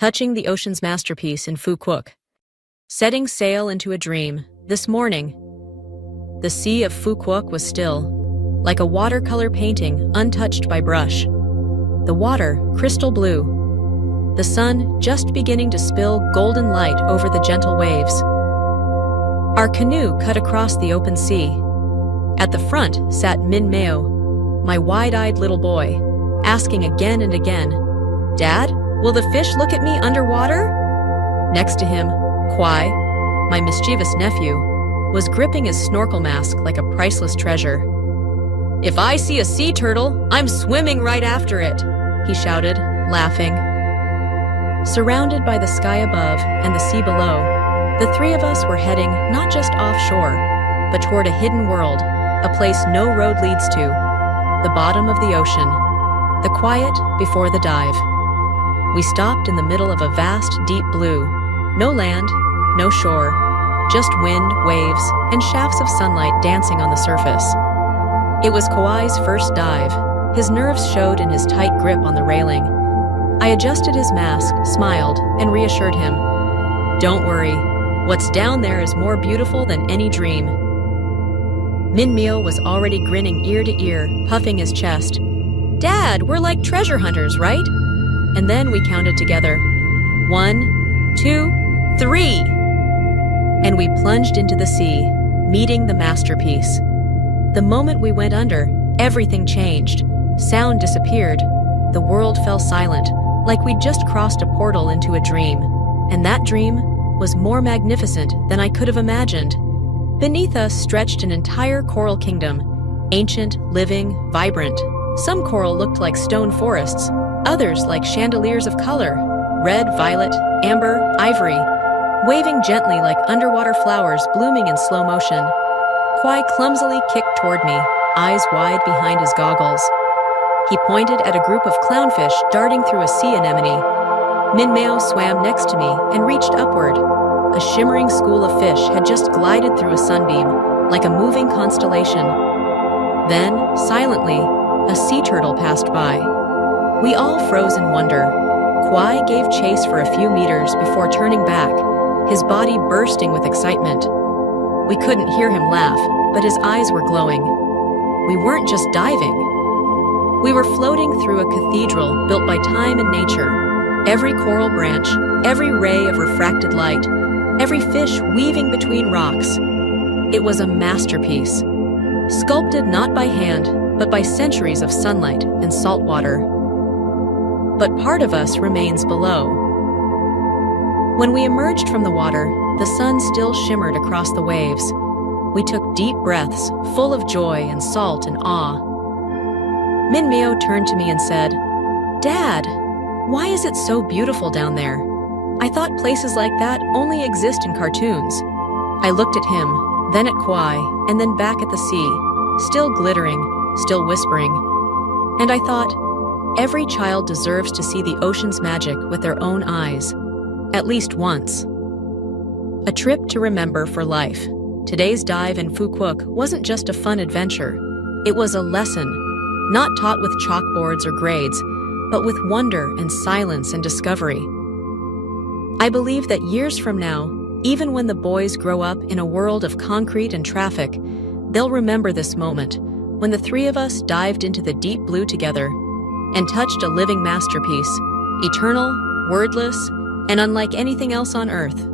touching the ocean's masterpiece in Phú Quốc. Setting sail into a dream, this morning, the sea of Phú Quốc was still, like a watercolor painting untouched by brush. The water, crystal blue. The sun just beginning to spill golden light over the gentle waves. Our canoe cut across the open sea. At the front sat Minh Mèo, my wide-eyed little boy, asking again and again, "Dad, will the fish look at me underwater?" Next to him, Khoai, my mischievous nephew, was gripping his snorkel mask like a priceless treasure. "If I see a sea turtle, I'm swimming right after it," he shouted, laughing. Surrounded by the sky above and the sea below, the three of us were heading not just offshore, but toward a hidden world, a place no road leads to, the bottom of the ocean, the quiet before the dive. We stopped in the middle of a vast, deep blue. No land, no shore, just wind, waves, and shafts of sunlight dancing on the surface. It was Khoai's first dive. His nerves showed in his tight grip on the railing. I adjusted his mask, smiled, and reassured him. "Don't worry. What's down there is more beautiful than any dream." Minh Mèo was already grinning ear to ear, puffing his chest. "Dad, we're like treasure hunters, right?" And then we counted together. 1, 2, 3! And we plunged into the sea, meeting the masterpiece. The moment we went under, everything changed. Sound disappeared. The world fell silent, like we'd just crossed a portal into a dream. And that dream was more magnificent than I could have imagined. Beneath us stretched an entire coral kingdom, ancient, living, vibrant. Some coral looked like stone forests, others like chandeliers of color, red, violet, amber, ivory, waving gently like underwater flowers blooming in slow motion. Khoai clumsily kicked toward me, eyes wide behind his goggles. He pointed at a group of clownfish darting through a sea anemone. Minh Mèo swam next to me and reached upward. A shimmering school of fish had just glided through a sunbeam, like a moving constellation. Then, silently, a sea turtle passed by. We all froze in wonder. Khoai gave chase for a few meters before turning back, his body bursting with excitement. We couldn't hear him laugh, but his eyes were glowing. We weren't just diving. We were floating through a cathedral built by time and nature. Every coral branch, every ray of refracted light, every fish weaving between rocks. It was a masterpiece, sculpted not by hand, but by centuries of sunlight and salt water. But part of us remains below. When we emerged from the water, the sun still shimmered across the waves. We took deep breaths, full of joy and salt and awe. Minh Mèo turned to me and said, "Dad, why is it so beautiful down there? I thought places like that only exist in cartoons." I looked at him, then at Khoai, and then back at the sea, still glittering, still whispering. And I thought, every child deserves to see the ocean's magic with their own eyes, at least once. A trip to remember for life. Today's dive in Phú Quốc wasn't just a fun adventure. It was a lesson, not taught with chalkboards or grades, but with wonder and silence and discovery. I believe that years from now, even when the boys grow up in a world of concrete and traffic, they'll remember this moment, when the three of us dived into the deep blue together and touched a living masterpiece, eternal, wordless, and unlike anything else on Earth.